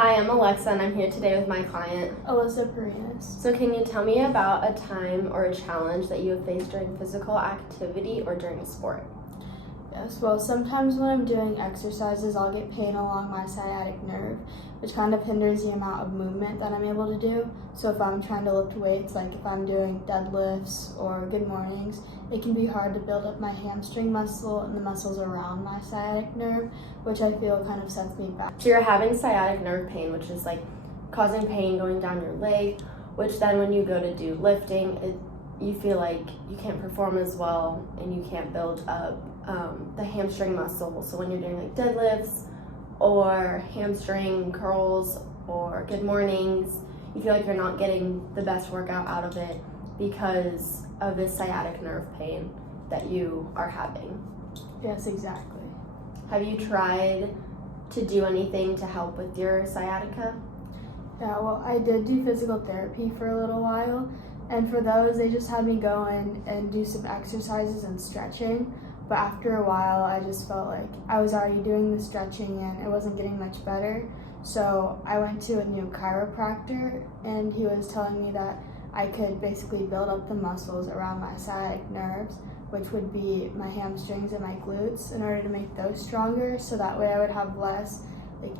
Hi, I'm Alexa and I'm here today with my client. Alyssa Perinas. So can you tell me about a time or a challenge that you have faced during physical activity or during a sport? Yes, well, sometimes when I'm doing exercises, I'll get pain along my sciatic nerve, which kind of hinders the amount of movement that I'm able to do. So if I'm trying to lift weights, like if I'm doing deadlifts or good mornings, it can be hard to build up my hamstring muscle and the muscles around my sciatic nerve, which I feel kind of sets me back. So you're having sciatic nerve pain, which is like causing pain going down your leg, which then when you go to do lifting, you feel like you can't perform as well and you can't build up the hamstring muscle. So when you're doing like deadlifts or hamstring curls or good mornings, you feel like you're not getting the best workout out of it because of this sciatic nerve pain that you are having. Yes, exactly. Have you tried to do anything to help with your sciatica? Yeah, well, I did do physical therapy for a little while, and for those, they just had me go in and do some exercises and stretching. But after a while, I just felt like I was already doing the stretching and it wasn't getting much better. So I went to a new chiropractor, and he was telling me that I could basically build up the muscles around my sciatic nerves, which would be my hamstrings and my glutes, in order to make those stronger, so that way I would have less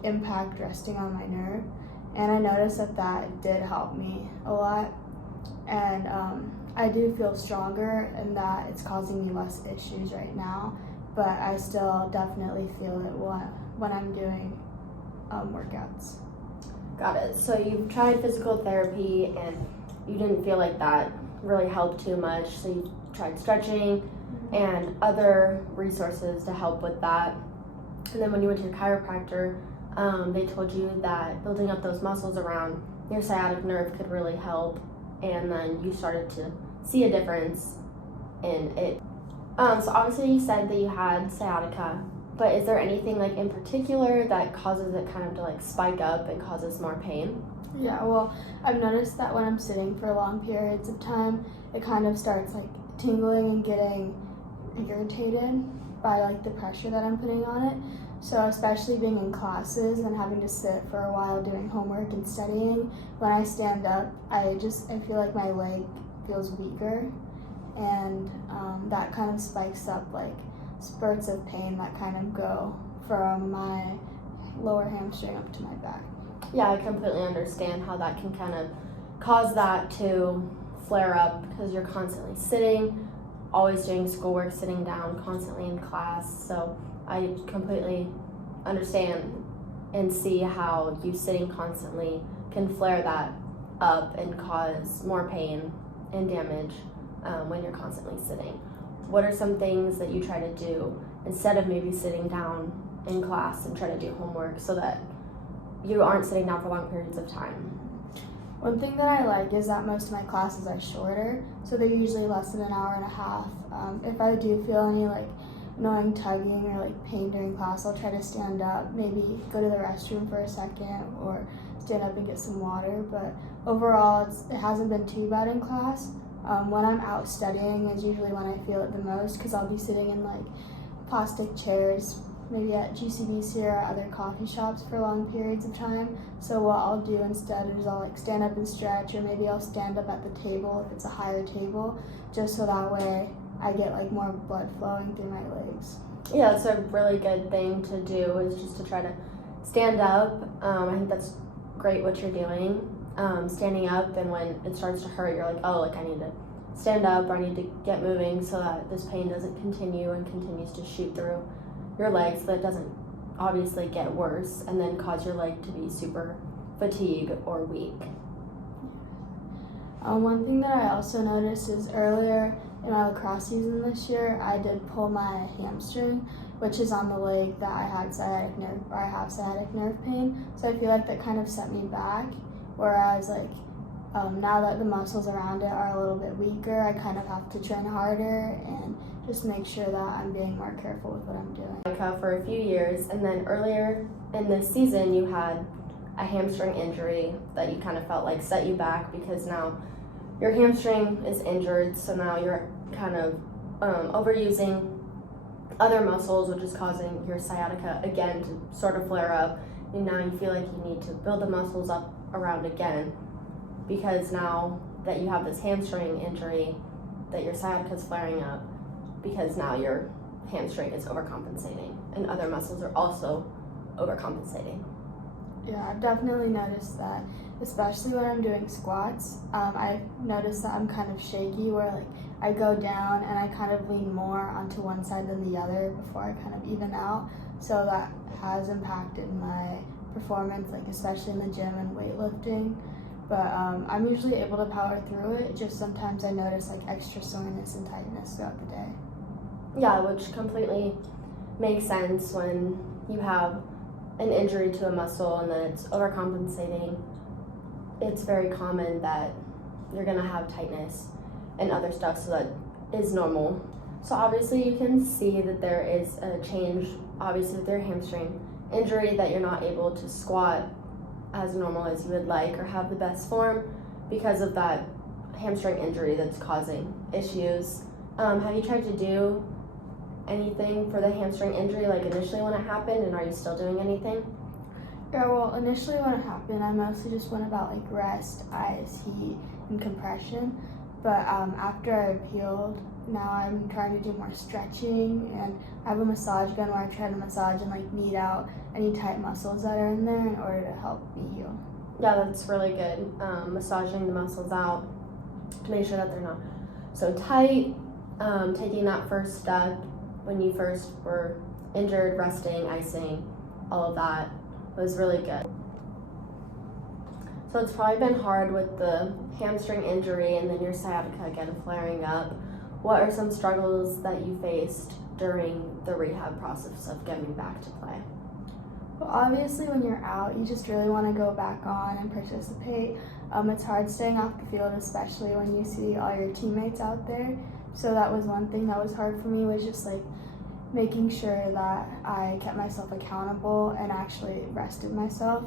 impact resting on my nerve. And I noticed that did help me a lot, and I do feel stronger and that it's causing me less issues right now, but I still definitely feel it when I'm doing workouts. Got it. So you've tried physical therapy and you didn't feel like that really helped too much, so you tried stretching and other resources to help with that. And then when you went to your chiropractor, they told you that building up those muscles around your sciatic nerve could really help, and then you started to see a difference in it. So obviously you said that you had sciatica, but is there anything in particular that causes it kind of to spike up and causes more pain? Yeah, well, I've noticed that when I'm sitting for long periods of time, it kind of starts tingling and getting irritated by the pressure that I'm putting on it. So especially being in classes and having to sit for a while doing homework and studying, when I stand up, I feel like my leg feels weaker, and that kind of spikes up spurts of pain that kind of go from my lower hamstring up to my back. Yeah, I completely understand how that can kind of cause that to flare up because you're constantly sitting, always doing schoolwork, sitting down, constantly in class. So I completely understand and see how you sitting constantly can flare that up and cause more pain and damage when you're constantly sitting. What are some things that you try to do instead of maybe sitting down in class and try to do homework so that you aren't sitting down for long periods of time? One thing that I like is that most of my classes are shorter, so they're usually less than an hour and a half. If I do feel any annoying tugging or pain during class, I'll try to stand up, maybe go to the restroom for a second, or stand up and get some water. But overall, it hasn't been too bad in class. When I'm out studying is usually when I feel it the most, because I'll be sitting in plastic chairs, maybe at GCBC or other coffee shops for long periods of time. So what I'll do instead is I'll stand up and stretch, or maybe I'll stand up at the table if it's a higher table, just so that way I get more blood flowing through my legs. Yeah, that's a really good thing to do, is just to try to stand up. I think that's great what you're doing, standing up, and when it starts to hurt, you're I need to stand up, or I need to get moving so that this pain doesn't continue and continues to shoot through your legs, so that it doesn't obviously get worse and then cause your leg to be super fatigued or weak. One thing that I also noticed is earlier in my lacrosse season this year, I did pull my hamstring, which is on the leg that I have sciatic nerve pain. So I feel like that kind of set me back, whereas now that the muscles around it are a little bit weaker, I kind of have to train harder and just make sure that I'm being more careful with what I'm doing. For a few years, and then earlier in this season you had a hamstring injury that you kind of felt set you back, because now your hamstring is injured, so now you're kind of overusing other muscles, which is causing your sciatica again to sort of flare up and now you feel like you need to build the muscles up around again, because now that you have this hamstring injury, that your sciatica is flaring up, because now your hamstring is overcompensating and other muscles are also overcompensating. Yeah, I've definitely noticed that, especially when I'm doing squats. I noticed that I'm kind of shaky, where like I go down and I kind of lean more onto one side than the other before I kind of even out. So that has impacted my performance, like especially in the gym and weightlifting. But I'm usually able to power through it. Just sometimes I notice like extra soreness and tightness throughout the day. Yeah, which completely makes sense when you have an injury to a muscle and then it's overcompensating. It's very common that you're gonna have tightness and other stuff, so that is normal. So obviously you can see that there is a change, obviously with your hamstring injury, that you're not able to squat as normal as you would like or have the best form because of that hamstring injury that's causing issues. Have you tried to do anything for the hamstring injury, like initially when it happened, and are you still doing anything? Yeah, well, initially when it happened, I mostly just went about like rest, ice, heat, and compression. But after I've healed, now I'm trying to do more stretching, and I have a massage gun where I try to massage and like knead out any tight muscles that are in there in order to help me heal. Yeah, that's really good. Massaging the muscles out to make sure that they're not so tight. Taking that first step when you first were injured, resting, icing, all of that was really good. So it's probably been hard with the hamstring injury and then your sciatica again flaring up. What are some struggles that you faced during the rehab process of getting back to play? Well, obviously when you're out, you just really want to go back on and participate. It's hard staying off the field, especially when you see all your teammates out there. So that was one thing that was hard for me, was just like making sure that I kept myself accountable and actually rested myself.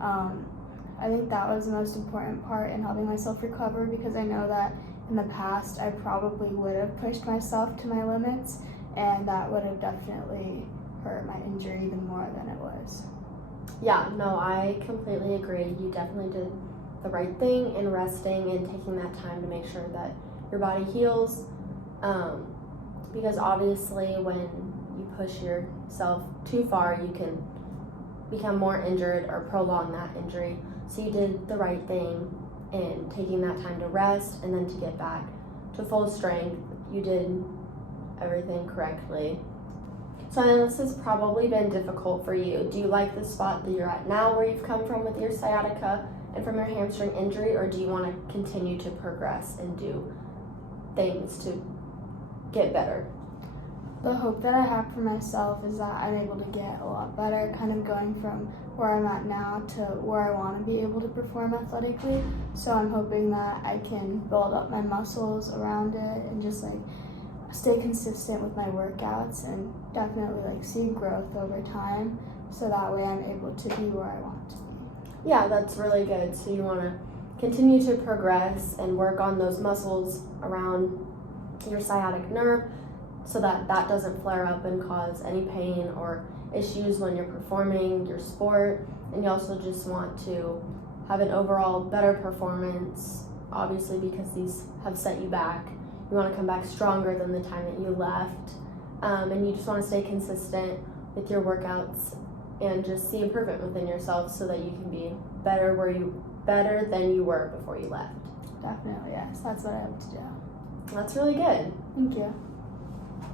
I think that was the most important part in helping myself recover, because I know that in the past I probably would have pushed myself to my limits, and that would have definitely hurt my injury even more than it was. Yeah, no, I completely agree. You definitely did the right thing in resting and taking that time to make sure that your body heals. Because obviously when you push yourself too far, you can become more injured or prolong that injury. So you did the right thing in taking that time to rest, and then to get back to full strength. You did everything correctly. So I know this has probably been difficult for you. Do you like the spot that you're at now, where you've come from with your sciatica and from your hamstring injury, or do you want to continue to progress and do things to get better? The hope that I have for myself is that I'm able to get a lot better, kind of going from where I'm at now to where I want to be able to perform athletically. So I'm hoping that I can build up my muscles around it and just like stay consistent with my workouts, and definitely like see growth over time, so that way I'm able to be where I want to be. Yeah, that's really good. So you want to continue to progress and work on those muscles around your sciatic nerve, so that that doesn't flare up and cause any pain or issues when you're performing your sport. And you also just want to have an overall better performance, obviously, because these have set you back. You want to come back stronger than the time that you left, and you just want to stay consistent with your workouts and just see improvement within yourself, so that you can be better than you were before you left. Definitely, yes. That's what I hope to do. That's really good. Thank you.